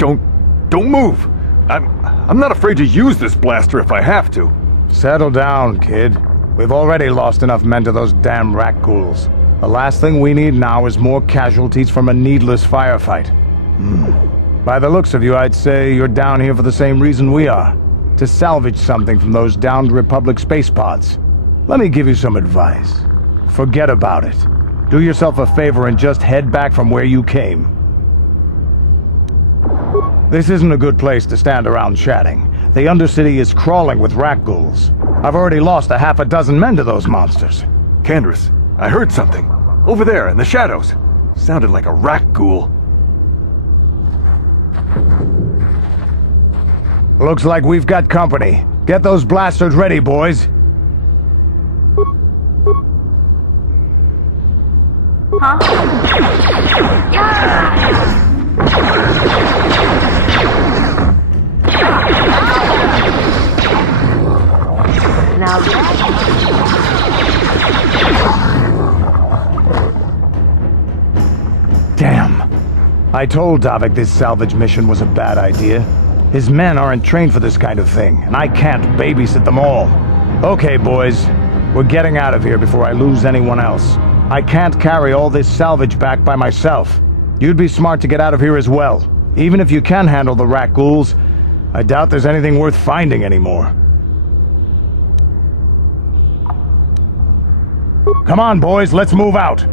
Don't move! I'm not afraid to use this blaster if I have to. Settle down, kid. We've already lost enough men to those damn Rakghouls. The last thing we need now is more casualties from a needless firefight. By the looks of you, I'd say you're down here for the same reason we are. To salvage something from those downed Republic space pods. Let me give you some advice. Forget about it. Do yourself a favor and just head back from where you came. This isn't a good place to stand around chatting. The Undercity is crawling with Rakghouls. I've already lost a half a dozen men to those monsters. Canderous, I heard something. Over there, in the shadows. Sounded like a Rakghoul. Looks like we've got company. Get those blasters ready, boys. Huh? Now Damn. I told Davik this salvage mission was a bad idea. His men aren't trained for this kind of thing, and I can't babysit them all. Okay, boys. We're getting out of here before I lose anyone else. I can't carry all this salvage back by myself. You'd be smart to get out of here as well. Even if you can handle the Rakghouls, I doubt there's anything worth finding anymore. Come on, boys, let's move out.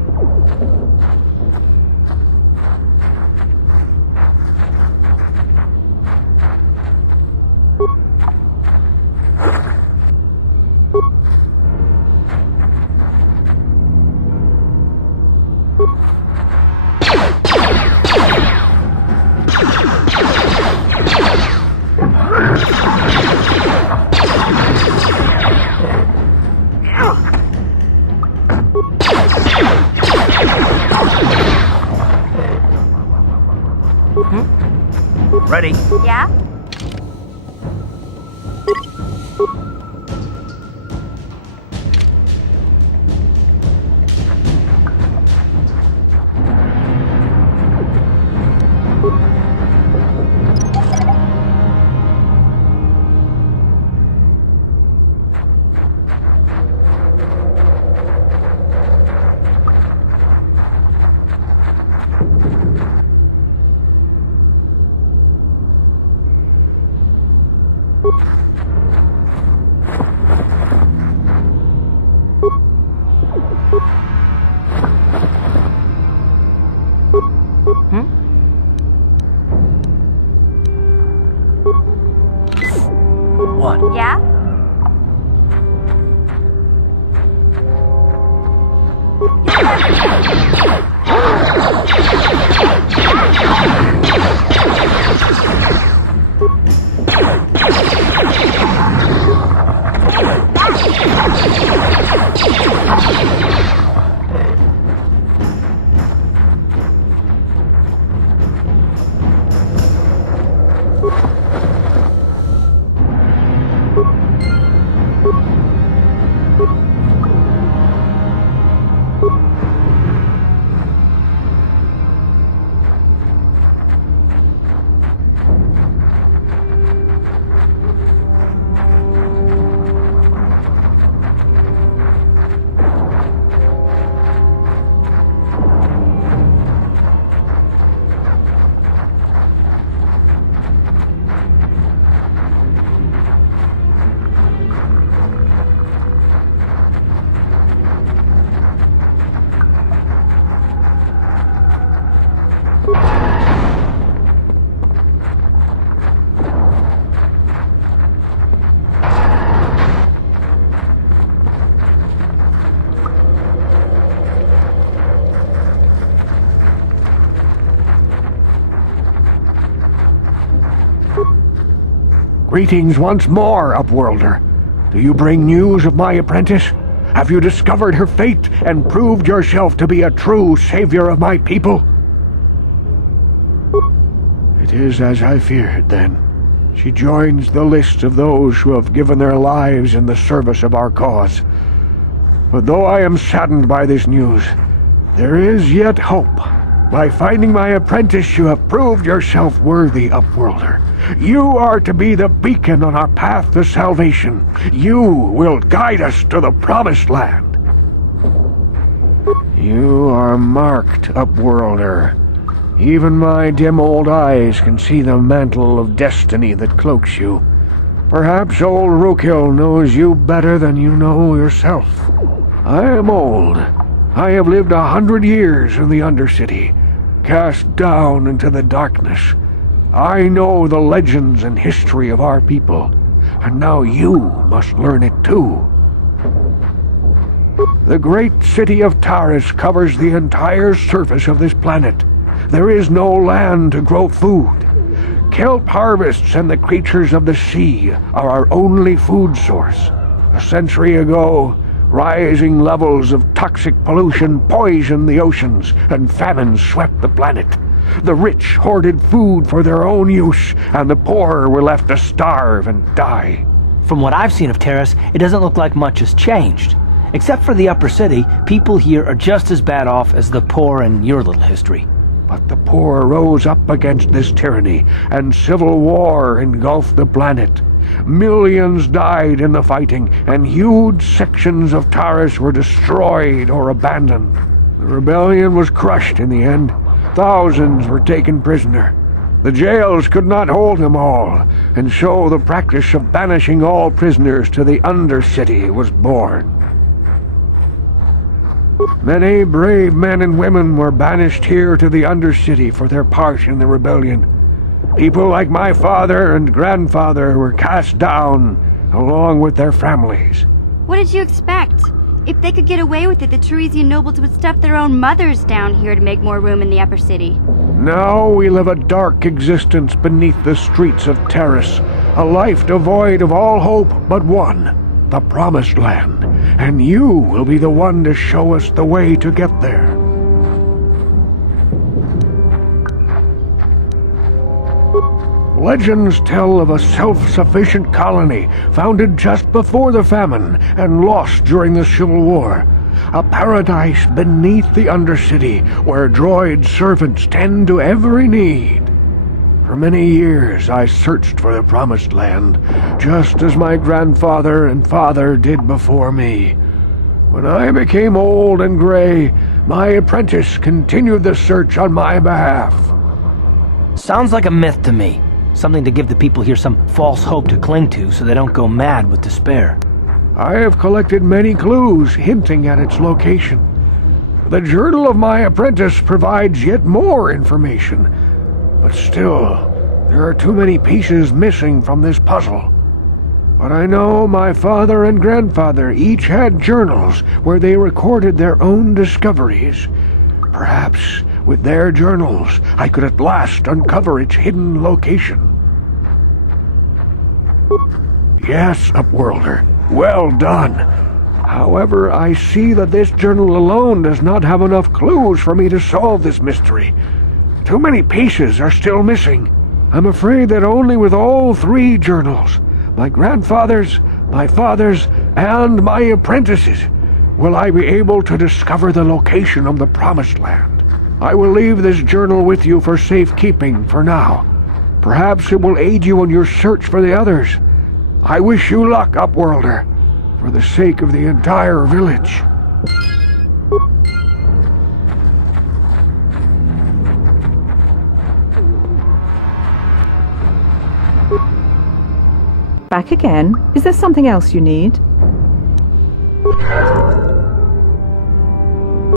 Ready? Yeah? What? Yeah? Greetings once more, Upworlder. Do you bring news of my apprentice? Have you discovered her fate and proved yourself to be a true savior of my people? It is as I feared, then. She joins the list of those who have given their lives in the service of our cause. But though I am saddened by this news, there is yet hope. By finding my apprentice, you have proved yourself worthy, Upworlder. You are to be the beacon on our path to salvation. You will guide us to the Promised Land. You are marked, Upworlder. Even my dim old eyes can see the mantle of destiny that cloaks you. Perhaps old Rukil knows you better than you know yourself. I am old. I have lived 100 years in the Undercity, cast down into the darkness. I know the legends and history of our people, and now you must learn it too. The great city of Taris covers the entire surface of this planet. There is no land to grow food. Kelp harvests and the creatures of the sea are our only food source. A century ago, rising levels of toxic pollution poisoned the oceans, and famine swept the planet. The rich hoarded food for their own use, and the poor were left to starve and die. From what I've seen of Terrace, it doesn't look like much has changed. Except for the upper city, people here are just as bad off as the poor in your little history. But the poor rose up against this tyranny, and civil war engulfed the planet. Millions died in the fighting, and huge sections of Taris were destroyed or abandoned. The rebellion was crushed in the end. Thousands were taken prisoner. The jails could not hold them all, and so the practice of banishing all prisoners to the Undercity was born. Many brave men and women were banished here to the Undercity for their part in the rebellion. People like my father and grandfather were cast down, along with their families. What did you expect? If they could get away with it, the Teresian nobles would stuff their own mothers down here to make more room in the upper city. Now we live a dark existence beneath the streets of Taris, a life devoid of all hope but one, the Promised Land, and you will be the one to show us the way to get there. Legends tell of a self-sufficient colony founded just before the famine and lost during the Civil War. A paradise beneath the Undercity where droid servants tend to every need. For many years I searched for the Promised Land, just as my grandfather and father did before me. When I became old and gray, my apprentice continued the search on my behalf. Sounds like a myth to me. Something to give the people here some false hope to cling to so they don't go mad with despair. I have collected many clues hinting at its location. The journal of my apprentice provides yet more information, but still, there are too many pieces missing from this puzzle. But I know my father and grandfather each had journals where they recorded their own discoveries. Perhaps with their journals, I could at last uncover its hidden location. Yes, Upworlder, well done. However, I see that this journal alone does not have enough clues for me to solve this mystery. Too many pieces are still missing. I'm afraid that only with all three journals, my grandfather's, my father's, and my apprentice's, will I be able to discover the location of the Promised Land. I will leave this journal with you for safekeeping for now. Perhaps it will aid you in your search for the others. I wish you luck, Upworlder, for the sake of the entire village. Back again? Is there something else you need?